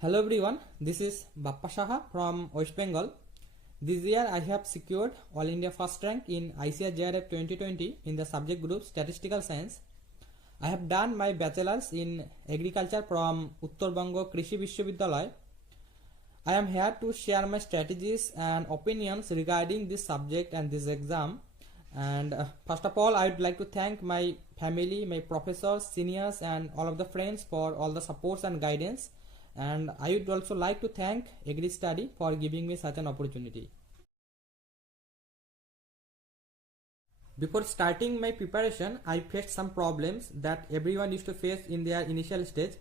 Hello everyone, this is Bappa Saha from West Bengal. This year I have secured All India first rank in ICAR JRF 2020 in the subject group Statistical Science. I have done my bachelor's in agriculture from Uttar Bango Krishi Viswavidyalaya. I am here to share my strategies and opinions regarding this subject and this exam. And first of all, I would like to thank my family, my professors, seniors and all of the friends for all the supports and guidance. And I would also like to thank Agristudy for giving me such an opportunity. Before starting my preparation, I faced some problems that everyone used to face in their initial stage.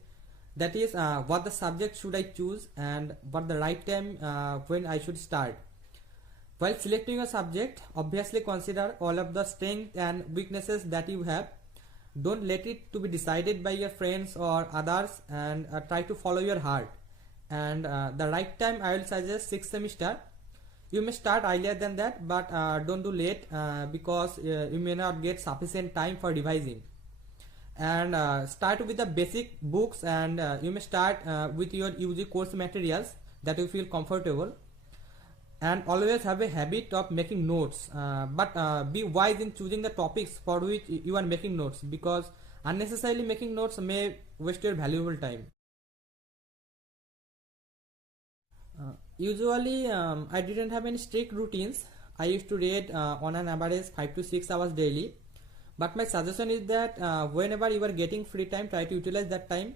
That is, what the subject should I choose and what the right time when I should start. While selecting a subject, obviously consider all of the strengths and weaknesses that you have. Don't let it to be decided by your friends or others, and try to follow your heart. And the right time, I will suggest 6th semester. You may start earlier than that, but don't do late because you may not get sufficient time for revising. And start with the basic books, and you may start with your UG course materials that you feel comfortable. And always have a habit of making notes, but be wise in choosing the topics for which you are making notes, because unnecessarily making notes may waste your valuable time. Usually I didn't have any strict routines. I used to read on an average 5 to 6 hours daily, but my suggestion is that whenever you are getting free time, try to utilize that time.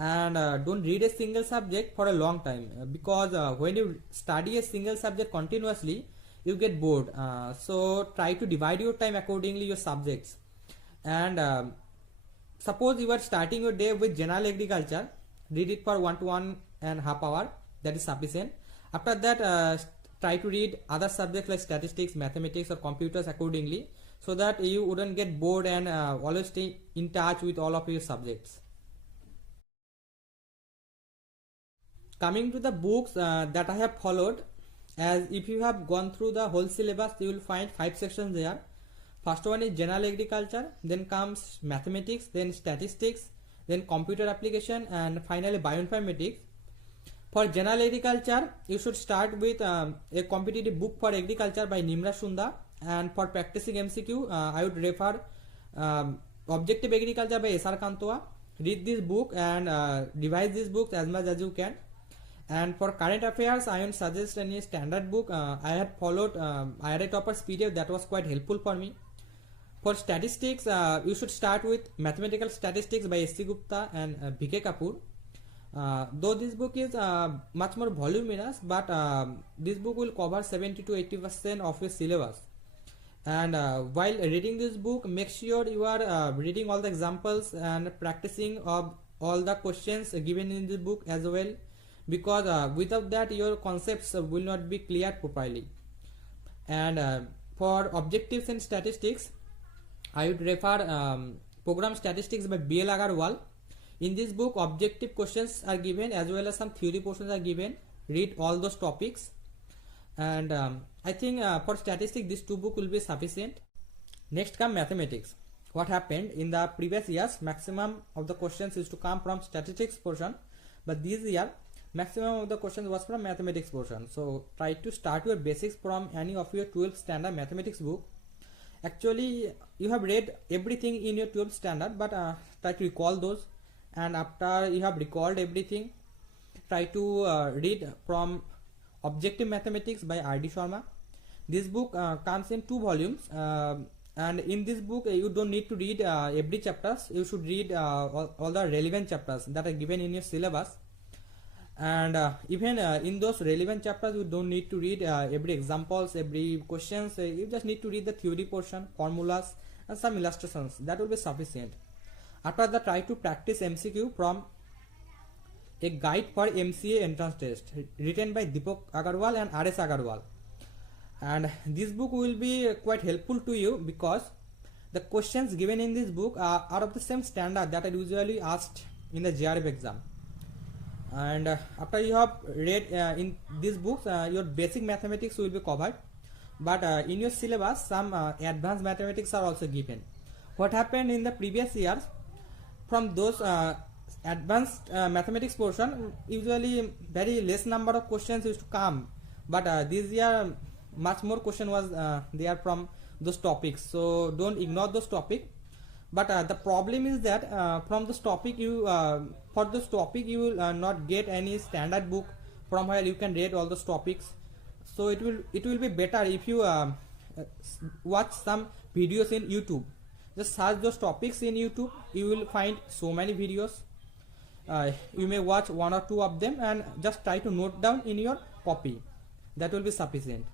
And don't read a single subject for a long time, because when you study a single subject continuously, you get bored. So try to divide your time accordingly, your subjects. And suppose you are starting your day with general agriculture, read it for 1 to 1.5 hours, that is sufficient. After that, try to read other subjects like statistics, mathematics or computers accordingly, so that you wouldn't get bored and always stay in touch with all of your subjects. Coming to the books that I have followed, as if you have gone through the whole syllabus, you will find 5 sections there. First one is general agriculture, then comes mathematics, then statistics, then computer application, and finally bioinformatics. For general agriculture, you should start with a competitive book for agriculture by Nimra Sunda, and for practicing MCQ, I would refer Objective Agriculture by S.R. Kantoa. Read this book and revise these books as much as you can. And for current affairs, I would suggest any standard book. I had followed IRA Topper's PDF, that was quite helpful for me. For statistics, you should start with Mathematical Statistics by S.C. Gupta and V.K. Kapoor. Though this book is much more voluminous, but this book will cover 70 to 80% of your syllabus. And while reading this book, make sure you are reading all the examples and practicing of all the questions given in this book as well, because without that your concepts will not be clear properly. And for objectives and statistics, I would refer Program Statistics by B.L. Agarwal. In this book, objective questions are given as well as some theory portions are given. Read all those topics. And I think for statistics, these 2 books will be sufficient. Next come mathematics. What happened in the previous years, maximum of the questions used to come from statistics portion, but this year maximum of the questions was from mathematics portion. So try to start your basics from any of your 12th standard mathematics book. Actually, you have read everything in your 12th standard, but try to recall those. And after you have recalled everything, try to read from Objective Mathematics by R.D. Sharma. This book comes in 2 volumes, and in this book you don't need to read every chapters. You should read all the relevant chapters that are given in your syllabus. And even in those relevant chapters, you don't need to read every examples, every questions. You just need to read the theory portion, formulas and some illustrations. That will be sufficient. After that, try to practice MCQ from A Guide for MCA Entrance Test, written by Deepak Agarwal and R.S. Agarwal. And this book will be quite helpful to you, because the questions given in this book are of the same standard that are usually asked in the JRF exam. And after you have read in these books, your basic mathematics will be covered, but in your syllabus some advanced mathematics are also given. What happened in the previous years, from those advanced mathematics portion, usually very less number of questions used to come, but this year much more question was there from those topics, so don't ignore those topic. But the problem is that from this topic you for this topic you will not get any standard book from where you can read all those topics. So it will be better if you watch some videos in YouTube. Just search those topics in YouTube, you will find so many videos. You may watch one or two of them and just try to note down in your copy. That will be sufficient.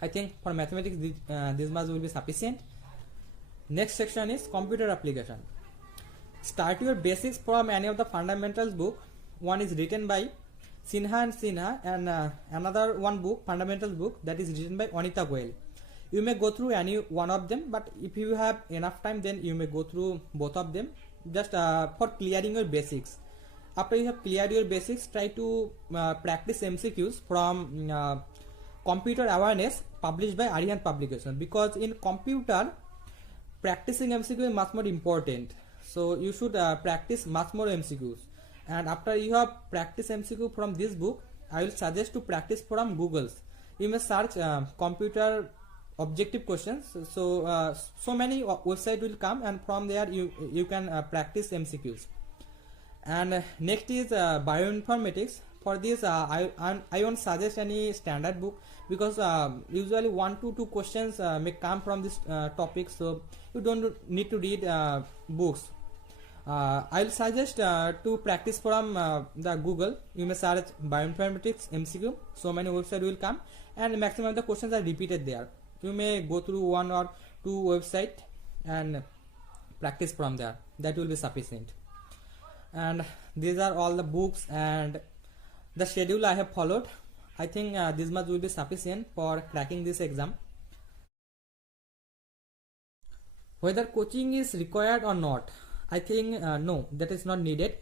I think for mathematics this much will be sufficient. Next section is computer application. Start your basics from any of the fundamentals book. One is written by Sinha and Sinha, and another one book, fundamentals book, that is written by Anita Goel. You may go through any one of them, but if you have enough time then you may go through both of them, just for clearing your basics. After you have cleared your basics, try to practice MCQs from Computer Awareness published by Aryan Publication, because in computer practicing MCQ is much more important. So you should practice much more MCQs. And after you have practiced MCQ from this book, I will suggest to practice from Google's. You may search computer objective questions. So so many websites will come, and from there you can practice MCQs. And next is bioinformatics. For this I won't suggest any standard book, because usually 1 to 2 questions may come from this topic, so you don't need to read books. I'll suggest to practice from the Google. You may search bioinformatics MCQ, so many websites will come, and maximum of the questions are repeated there. You may go through 1 or 2 websites and practice from there. That will be sufficient. And these are all the books and the schedule I have followed. I think this much will be sufficient for cracking this exam. Whether coaching is required or not, I think no, that is not needed.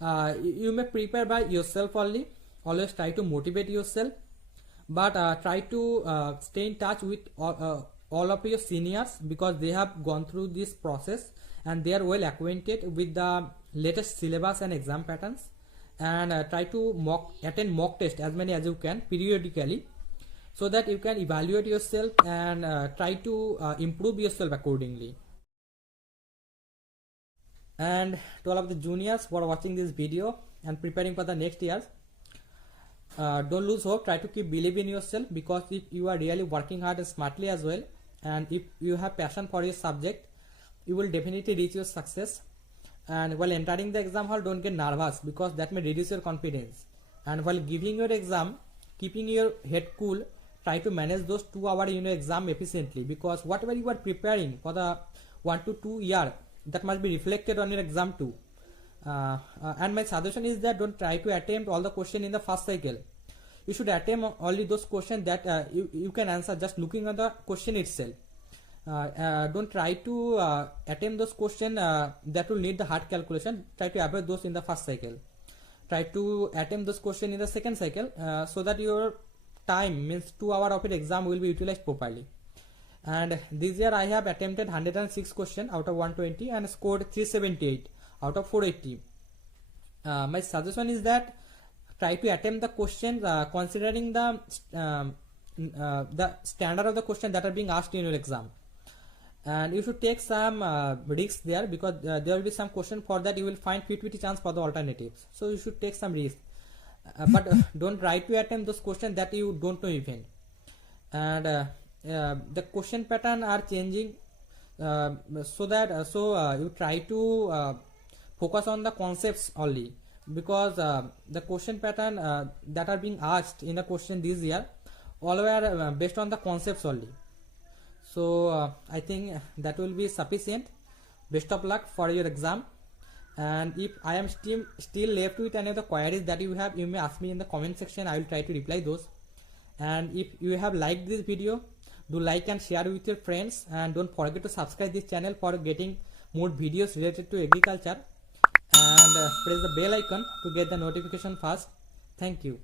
You may prepare by yourself only. Always try to motivate yourself, but try to stay in touch with all of your seniors, because they have gone through this process and they are well acquainted with the latest syllabus and exam patterns. And try to attend mock test as many as you can periodically, so that you can evaluate yourself and try to improve yourself accordingly. And to all of the juniors who are watching this video and preparing for the next years, don't lose hope. Try to keep believing in yourself, because if you are really working hard and smartly as well, and if you have passion for your subject, you will definitely reach your success. And while entering the exam hall, don't get nervous, because that may reduce your confidence. And while giving your exam, keeping your head cool, try to manage those 2 hour exam efficiently, because whatever you are preparing for the 1 to 2 year, that must be reflected on your exam too. And my suggestion is that don't try to attempt all the question in the first cycle. You should attempt only those questions that you can answer just looking at the question itself. Don't try to attempt those questions that will need the hard calculation. Try to avoid those in the first cycle. Try to attempt those questions in the second cycle, so that your time, means 2 hours of your exam, will be utilized properly. And this year I have attempted 106 questions out of 120 and scored 378 out of 480. My suggestion is that try to attempt the questions considering the standard of the question that are being asked in your exam. And you should take some risks there, because there will be some question for that you will find 50-50 chance for the alternatives. So you should take some risk, but don't try to attempt those questions that you don't know even. And the question pattern are changing, so that you try to focus on the concepts only, because the question pattern that are being asked in the question this year all were based on the concepts only. So I think that will be sufficient. Best of luck for your exam. And if I am still left with any of the queries that you have, you may ask me in the comment section. I will try to reply those. And if you have liked this video, do like and share with your friends, and don't forget to subscribe this channel for getting more videos related to agriculture, and press the bell icon to get the notification fast. Thank you.